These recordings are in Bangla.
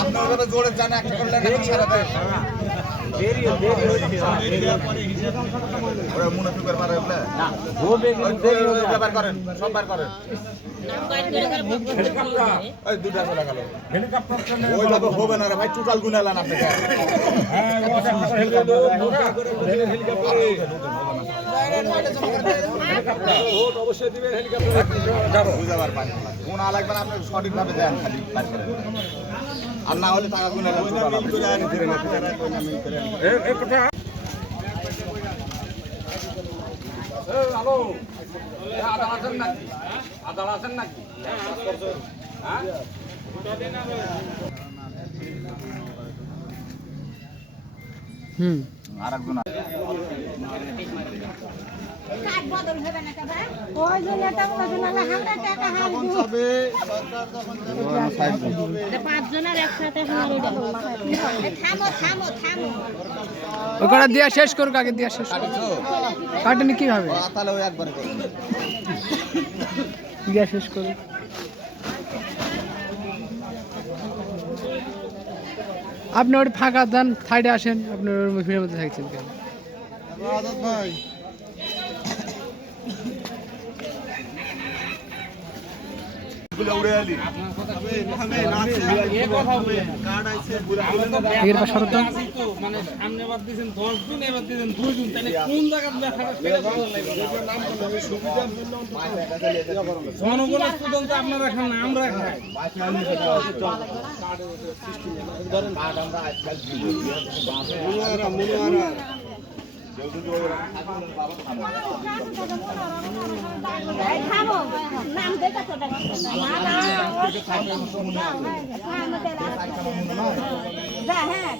আপনারা জোরে জান একটা করলেন সারাতে ওরা মুনাফিকের পারে বলে না ও ব্যাপার করেন সব বার করেন এই দুটা চলে গেল হেলিকপ্টার ওইভাবে হবে না রে ভাই টোটাল গুনালান আপনি হ্যাঁ ও হেলিকপ্টার ভোট অবশ্যই দিবেন হেলিকপ্টার যাব বুঝাবার পাই কোন লাগবে না আপনি সঠিকভাবে দেন খালি কাজ করেন আর না হলে টাকা গুনালান এই কথা হ্যালো আদাল আছেন নাকি আদাল আছেন নাকি হ্যাঁ আরেকজন কাট বদল হবে না কা ভাই ওই যে নেতা বলছেন না আমরা টাকা হারবো হবে সরকার যখন দেবে পাঁচ জনের একসাথে হারো থামো থামো থামো ওটা দিয়া শেষ করুক আগে দিয়া শেষ কাটেনি কি হবে তাহলে ওই একবারে করুন দিয়া শেষ করুক আপনি ওর ফাঁকা দেন সাইডে আসেন আপনি ওর মুখের মধ্যে থাকছেন কেন আজাদ ভাই এর পাশে শরত মানে সামনে বাদ দিবেন 10 দিন এবার দিবেন 2 দিন তাহলে কোন জায়গায় ব্যাখ্যা সেটা বলা লাগবে নাম করলে সুবিধা জনগণের স্টুডেন্ট আপনারা খান না আমরা খাই কার্ড আমরা আজকাল মুনুয়ারা থামো নাম দেখা তো না যা হ্যাঁ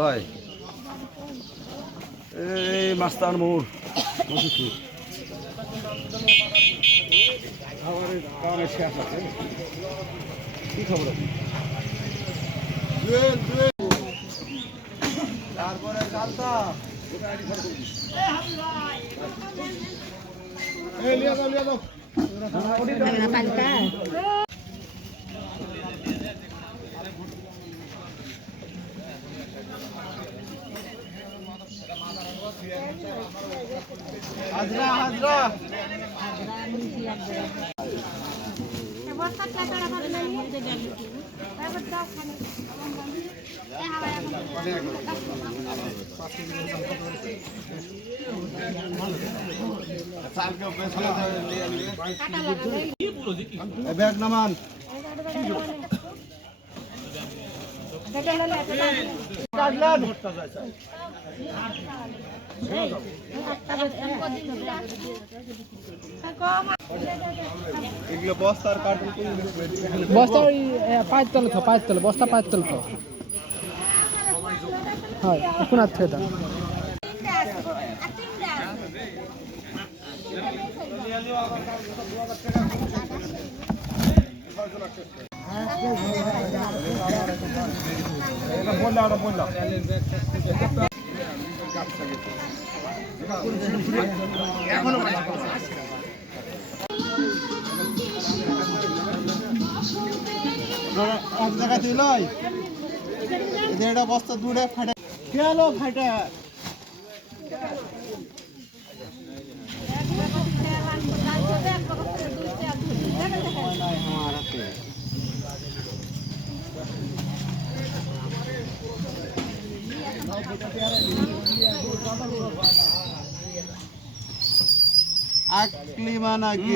ভাই এই মাস্টার মোর কি খবর তারপরে চালতা লিয়া দাও হাজরা হাজরা বস্তা টাকা রাখা না নিয়ে গেল তারপর দাও খালি এ হাওয়া চালকে পেছনে নিয়ে নিয়ে ব্যাগ নামান কাটলেন এগুলো বস্তার কার্টুন বস্তা ওই পাঁচ তলে থো পাঁচ তলে বস্তা পাঁচ তলে থো হয় কোন আছে এটা এক জায়গা ছিল বস্তা দূরে ফাটে গেল ফাটে আকলি মানা কি